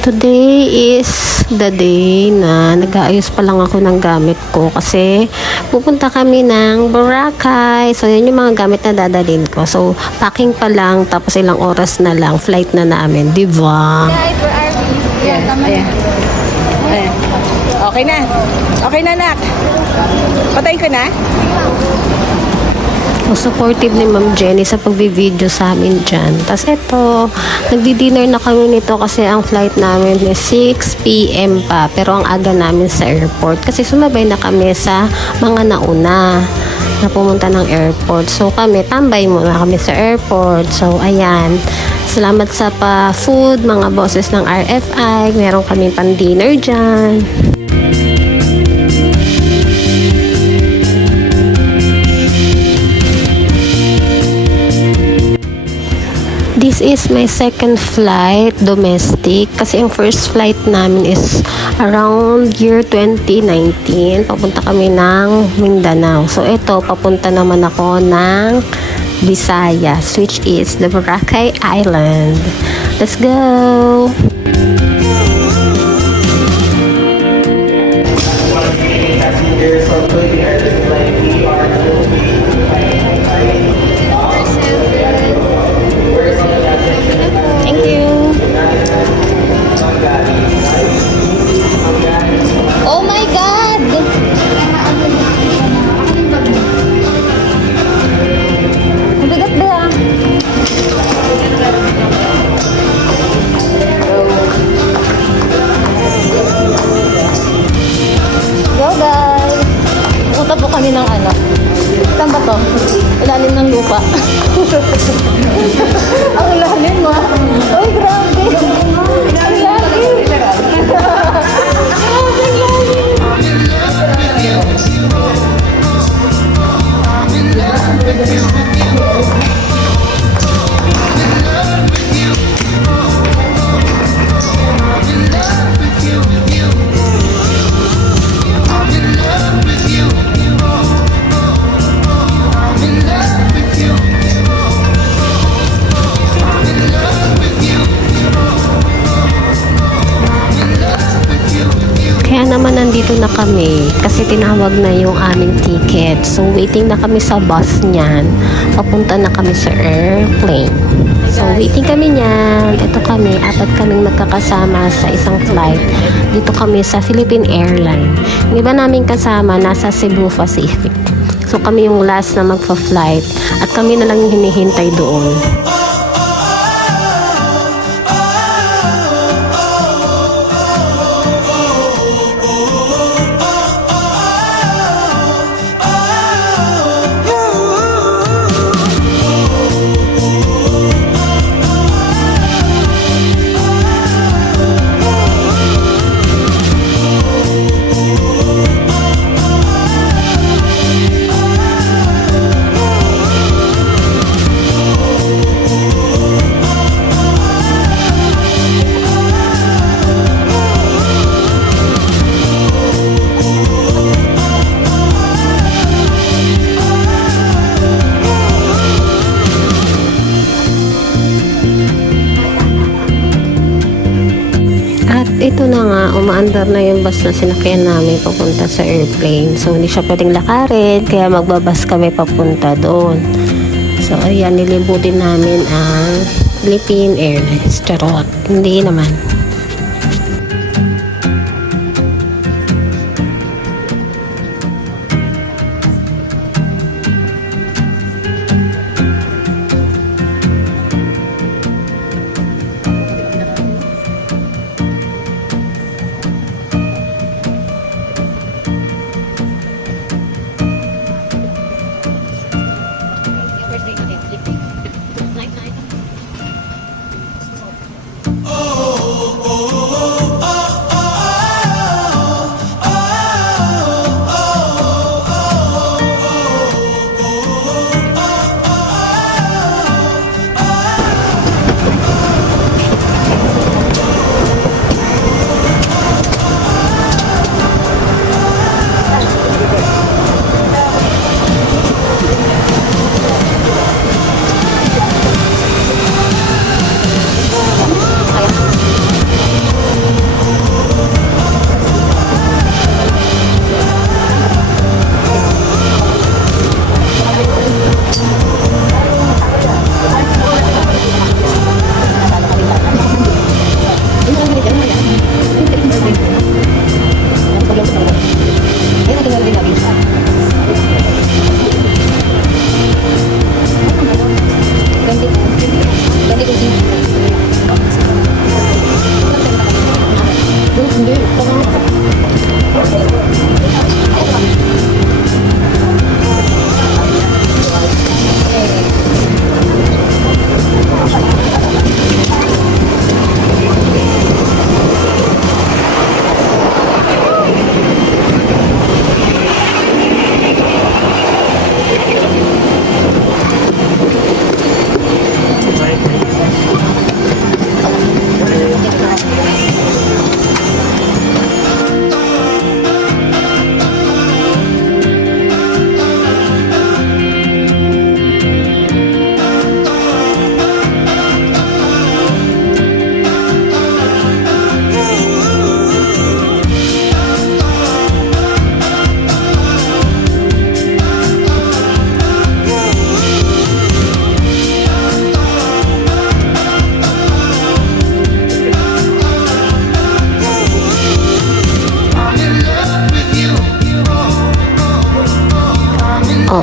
Today is the day na nag-aayos pa lang ako ng gamit ko kasi pupunta kami ng Boracay. So, yun yung mga gamit na dadalhin ko. So, packing pa lang tapos ilang oras na lang flight na namin, di ba? Guys, where are we? Yeah, tama na. Ayan. Okay na. Okay na, nak. Patayin ko na. Supportive ni Ma'am Jenny sa pagbi-video sa amin dyan. Tapos eto, nagdi-dinner na kami nito kasi ang flight namin is 6 p.m. pa. Pero ang aga namin sa airport kasi sumabay na kami sa mga nauna na pumunta ng airport. So kami, tambay muna kami sa airport. So ayan, salamat sa pa-food, mga bosses ng RFI. Meron kami pan-dinner dyan. This is my second flight domestic kasi yung first flight namin is around year 2019. Papunta kami ng Mindanao. So ito, papunta naman ako ng Visayas, which is the Boracay Island. Let's go! Thank you. Oh my God! Mabigat ba yan? Go guys! Punta po kami ng ano? Saan ba to? Ilalim ng lupa. Ang ilalim mo. Ay, grabe. Ang ilalim. Kaya naman nandito na kami kasi tinawag na yung aming ticket. So waiting na kami sa bus niyan. Papunta na kami sa airplane. So waiting kami niyan. Ito kami, apat kaming magkakasama sa isang flight. Dito kami sa Philippine Airlines. Yung iba namin kasama nasa Cebu Pacific. So kami yung last na magpa-flight at kami na lang yung hinihintay doon. Ito na nga, umaandar na yung bus na sinakyan namin papunta sa airplane. So, hindi siya pwedeng lakarin, kaya magbabas kami papunta doon. So, ayan, nilibutin namin ang Philippine Airlines. Charot, hindi naman.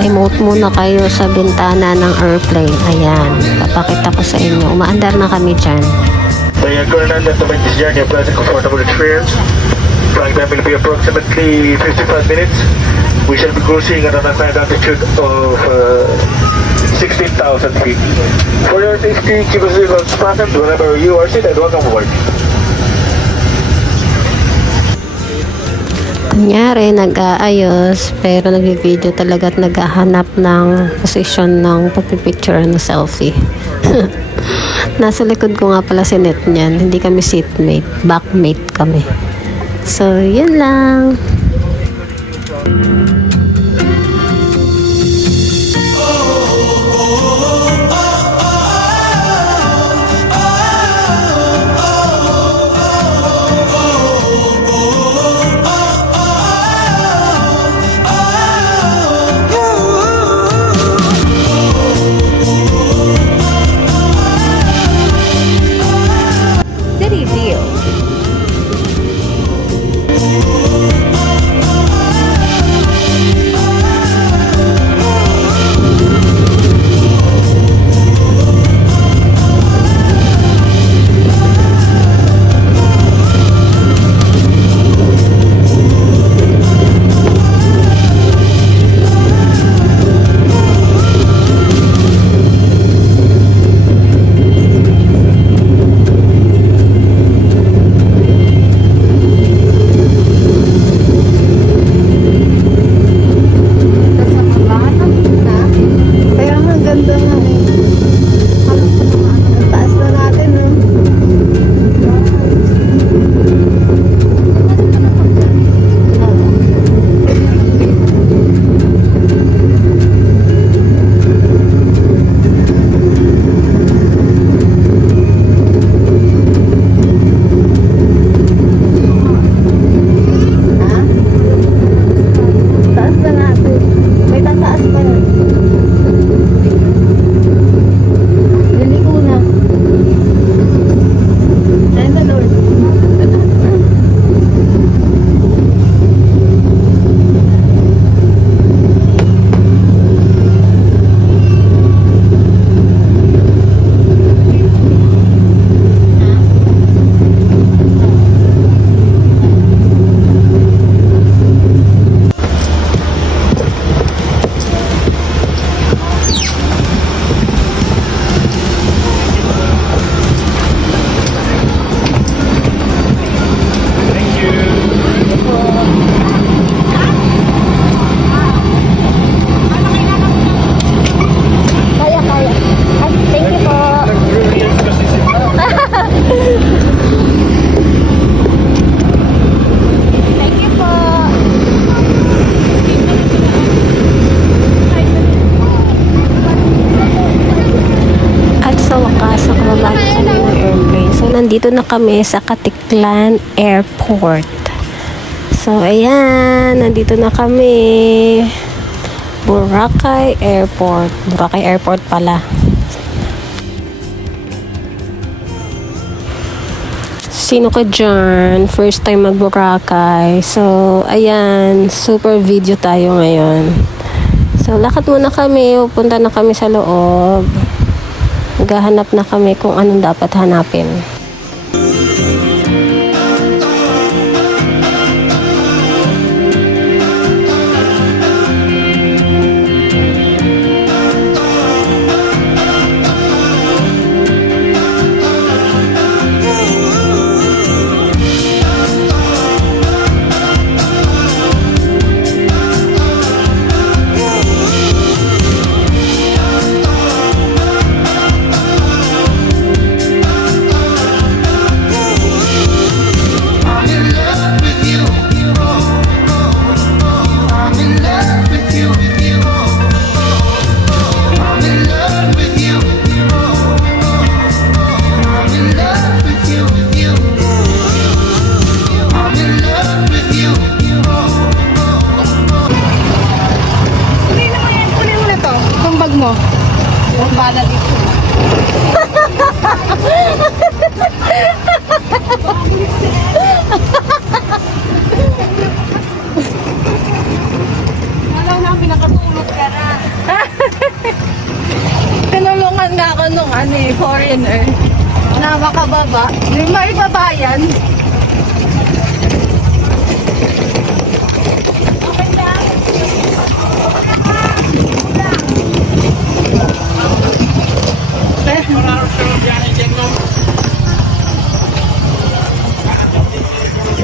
remote muna kayo sa bintana ng airplane. Ayan, papakita ko sa inyo. Umaandar na kami dyan. The current and to make this journey a pleasant, comfortable experience. Flight time will be approximately 55 minutes. We shall be cruising at an assigned altitude of 16,000 feet. For your safety, keep your seatbelts fastened whenever you are seated. Welcome aboard. Kunyari, nag-aayos, pero nag-video talaga at naghahanap ng posisyon ng pagpipicture na selfie. Nasa likod ko nga pala si Net niyan. Hindi kami seatmate, backmate kami. So, yun lang. City View. Kaya nga, ganda nga eh. Ang taas na natin, no? Ha? Taas na natin. May tataas pa rin. Dali ko na. Thank the Lord. Kaya. Ay, thank you po. Thank you po. At sa wakas, nakababa na kami ng airplane. So, nandito na kami sa Katiklan Airport. So, ayan, nandito na kami. Boracay Airport. Boracay Airport pala. Sino ka dyan? First time mag-Boracay. So, ayan, super video tayo ngayon. So, lakad muna kami. Pupunta na kami sa loob. Maghahanap na kami kung anong dapat hanapin. mo. Huwag bala dito. Alam na, pinakatulog ka na. diner na makababa. Yung may babayan.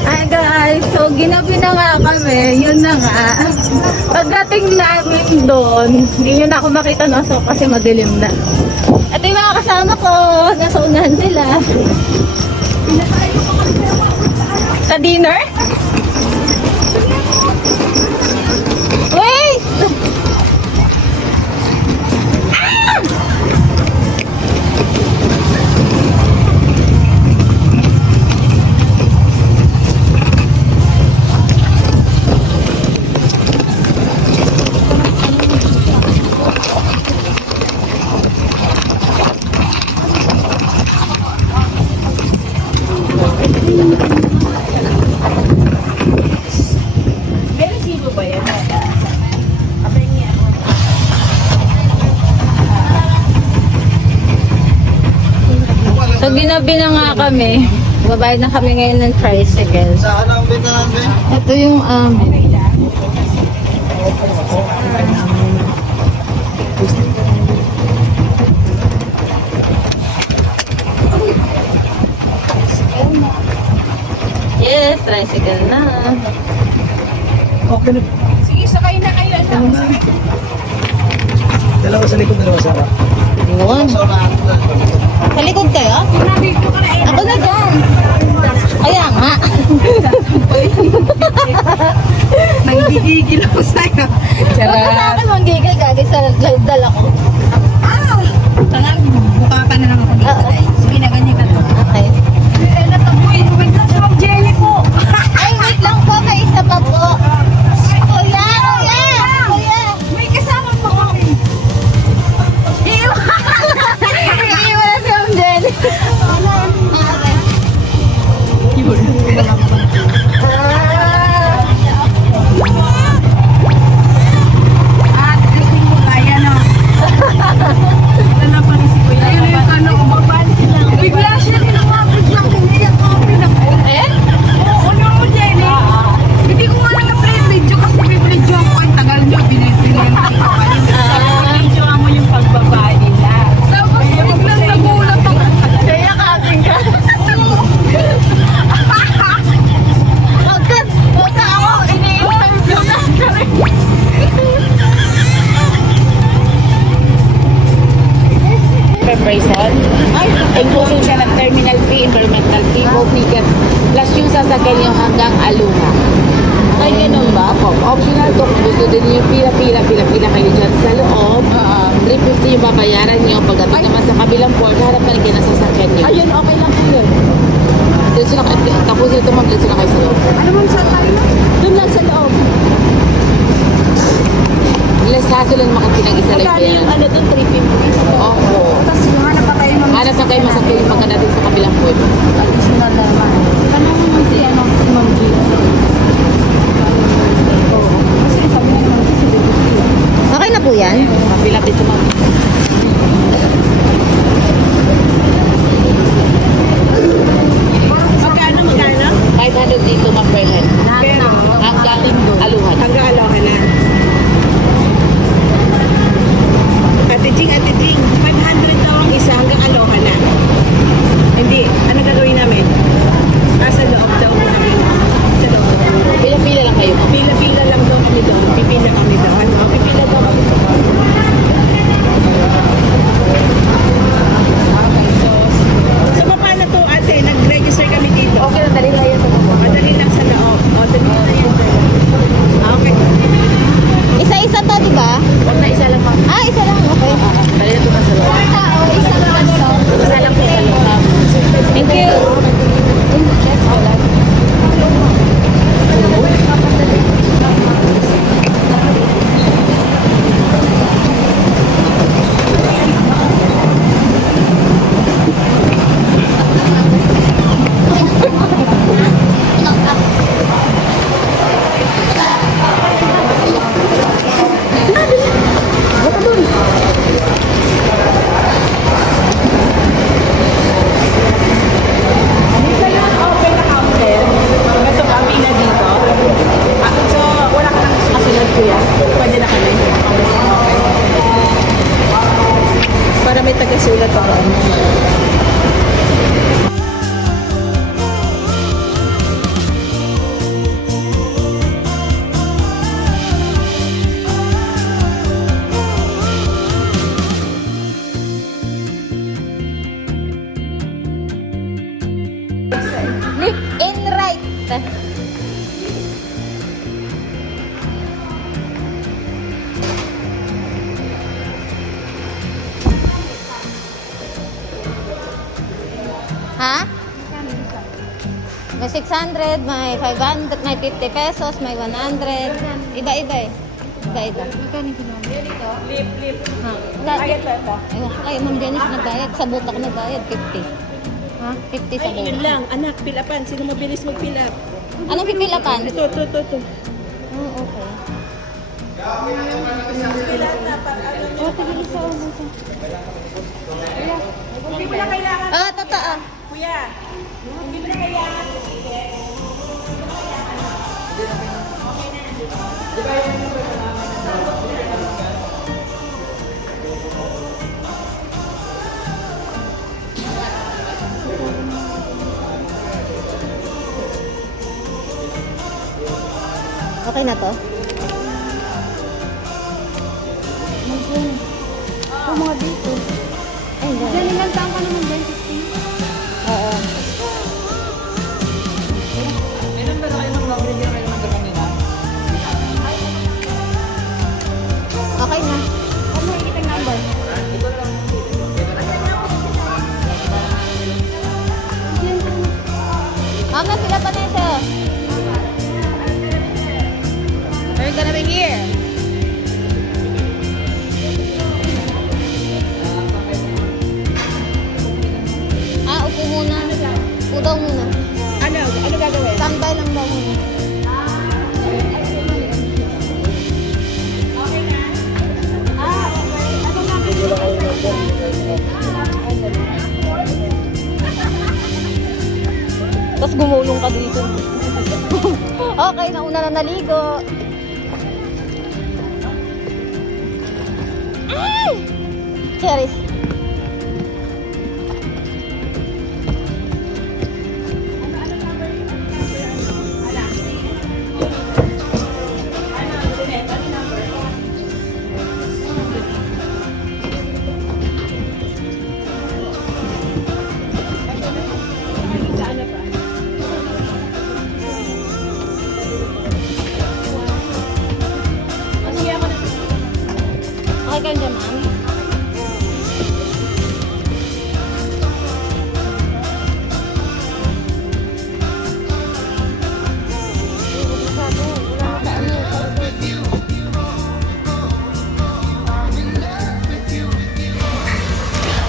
Hi guys, so ginabi na nga kami, yun na nga. Pagdating namin doon, hindi nyo na ako makita no, so kasi madilim na. Ito yung mga kasama ko, nasa unahan sila. Sa dinner? Wait! So ginabi na nga kami. Babayad na kami ngayon ng tricycle. Saan ang natin? Ito yung yes, tricycle na. Okay na. Sige, sakay na kayo. Dalawa sa likod, dalawa sa harap. Yun. Sa likod kayo? Ako na dyan. Kaya nga. Nanggigigil ako sa'yo. Huwag ka sa akin manggigil gagi sa dala ko. Tangang, mukha ka na lang ako dito. Oo. Sige na, ganyan ka na. Okay. Uy, wait lang si Ma'am Jelly po. Ay, wait lang po. May isa pa po. Kuya! Kuya! Kuya! May kasama po kami. Iiwan na si Ma'am Jenny. At gusto mo kaya, no? Ito na pa rin si Kuya. Ayun yung ano, umabali sila. Bigla siya tinawagod sa akin. Kaya ako pinag- Eh? Oo, ano mo, Jenny? Hindi ko nga na-play video kasi may video ako. Ang tagal nyo, pinipilihan ko. Video mo yung pagbaba nila. Tapos biglang nagulat ako. Kaya kating ka. Huwag ka ako. Ini-interview na kami. Preparation. Inclusion siya ng terminal fee, environmental fee, both tickets, plus yung sasakyan nyo hanggang Alunga. Ay, ganun ba? Optional to. Kung gusto din yung pila kayo dyan sa loob. 350 yung babayaran nyo. Pagdating naman sa kabilang port, harap na kayo ng sasakyan nyo. Ayun, okay lang po yun. Diretso na kayo. Tapos ito ma'am, diretso na kayo sa loob. Ano man sa tayo? Doon lang sa loob. Less hassle lang makatinag isa lang Magkano yung yan. ano doon, 350? Oo. Tapos yung hanap pa tayo ng Hanap na kayo masakyan pagkadating sa kabilang port. additional naman. Tanong naman si ano, si Ma'am G. Oo. Kasi sabi na naman si Baby. Okay na po yan? Kapila dito ma'am. Magkano? 500 dito ma'am per head. Pero, Hanggang Aluhan. hanggang alawan na. Ate Jing, 500 daw ang isa hanggang aloha na. Hindi, ano gagawin namin? Sa loob daw kami. Sa loob. Pila-pila lang kayo ma'am. Pila-pila lang daw kami doon. Pipila kami doon. Ano? Pipila daw kami doon. So paano to ate? Nag-register kami dito. Okay lang, dali lang yan sa mga. Madali lang sa loob. In right. Ha? May 600, may 500, may 50 pesos, may 100. Iba-iba eh. Iba-iba. Lip. Ha? Bayad ba ito? Ay, Ma'am Janice nagbayad. Sa buta ko nagbayad, 50. Ha? 50 sa buta. Yun lang, anak, pilapan. Sino mabilis magpilap? Anong pipilapan? Ito. Oh, okay. Hindi mo na kailangan, Ah, totoo. kuya. Hindi mo na kailangan. Okay na to? Mga dito. Ay, hindi. Galingan taon ka naman din. Oo. Okay na. Ano makikita ng number? Mama, sila pa na siya. We're gonna be here. Upo muna. Upo daw muna. Ano gagawin? Standby lang daw muna. Tapos gumulong ka dito. Okay, nauna na naligo. Ay! Cherries. Okay ka dyan, ma'am?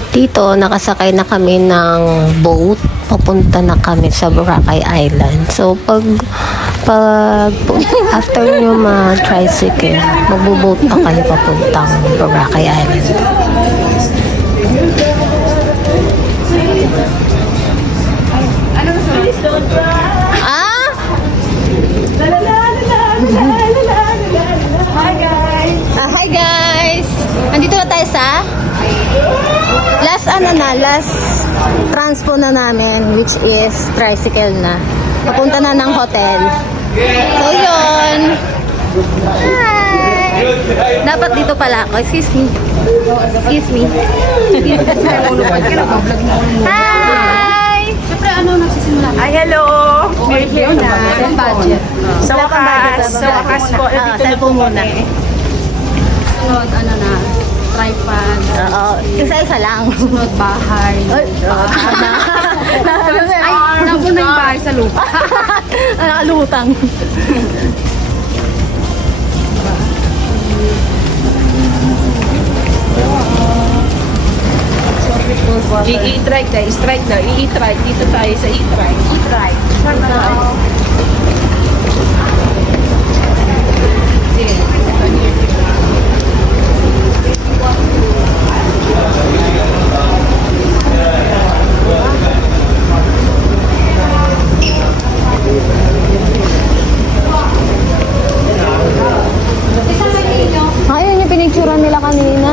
Dito, nakasakay na kami ng boat. Papunta na kami sa Boracay Island. So, pag after nyo ma-tricycle, magbo-boat na kayo papuntang Boracay Island. Ah? Hi guys! Hi guys! Nandito na tayo sa last transpo na namin, which is tricycle na. Papunta na ng hotel. So yun. Hi! Dapat dito pala ako. Excuse me. Hi! Siyempre, nagsisimula? Ay, hello! We're here na. Budget. Sa wakas po. Cellphone muna. Sunod, tripod. Oo. Isa-isa lang. Sunod, bahay. Ay, Napuno yung bahay sa lupa. nakalutang. I-trike tayo. I-strike na. I-trike. Dito tayo sa i-trike. I-trike. Ayun yung pinicturean nila kanina.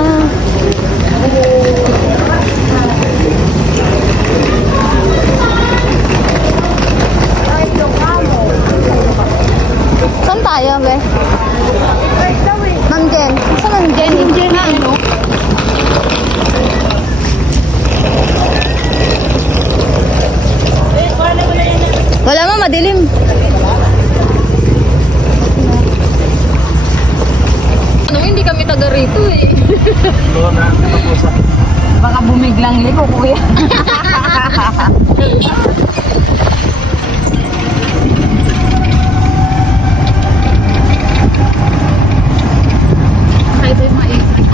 madilim. Ano, hindi kami taga rito eh. Baka bumiglang liko, kuya. Kahit yung mga e-trike.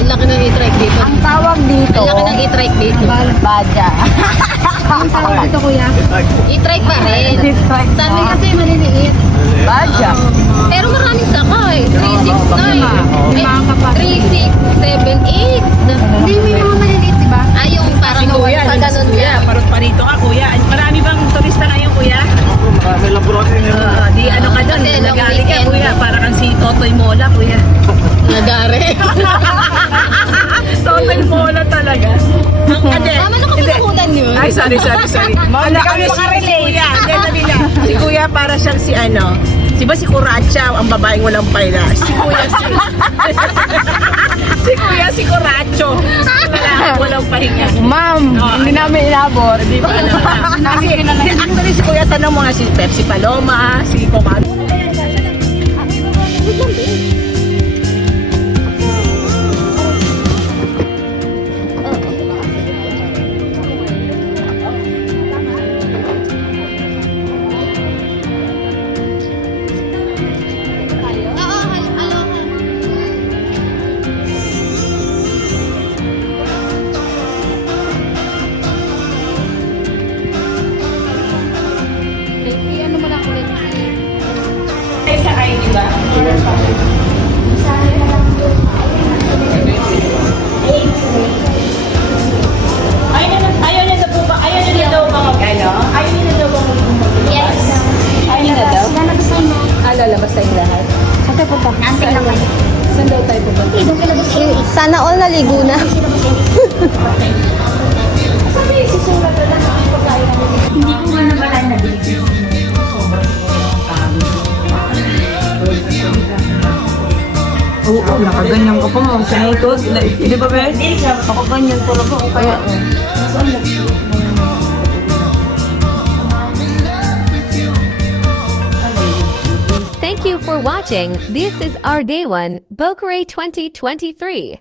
Ang laki ng e-trike dito. Ang tawag dito, Ang laki ng e-trike dito. Badya. Ang tawag dito, kuya? E-trike pa rin. District Sa amin kasi maliliit. Badya. Pero maraming sakay. 369. 3678. Hindi mo yung maliliit, di ba? Ah, yung parang Kuya, sa ganun kuya, parang parito ka, kuya. Marami bang turista ngayon, kuya? Marami lang po natin yun. Di ano ka doon, Kasi long nagali ka, weekend. kuya. Para kang si Totoy Mola, kuya. Nagare. Totoy Mola talaga. Ang ade. Tama na kami nakunan yun. Ay, sorry. Ano kami si kuya? Hindi, sabi na. Si kuya para siyang si ano. Si ba si Curacha, ang babaeng walang payla. Si kuya si kuya si Curacho. Lalaki walang pahinga. Ma'am, hindi namin inabot. Di ba ano na? Kasi actually si kuya tanong mga si Pepsi Paloma, si Coca. Sa kayo, di ba? Ayaw niya daw ba? Ayaw niya daw ba mag ano? Ayaw niya daw ba mag Yes. Ayaw niya daw? Lalabas tayong lahat. Saan tayo punta? Nanting lang kayo. Saan daw tayo pupunta? Sana all naligo na. Hindi ko nga nabalaan na dito. Oo, nakaganyan ka pa mo. Sinitot. Hindi ba, be? Nakaganyan talaga. Kaya, Thank you for watching. This is our Day 1 Bokhare 2023.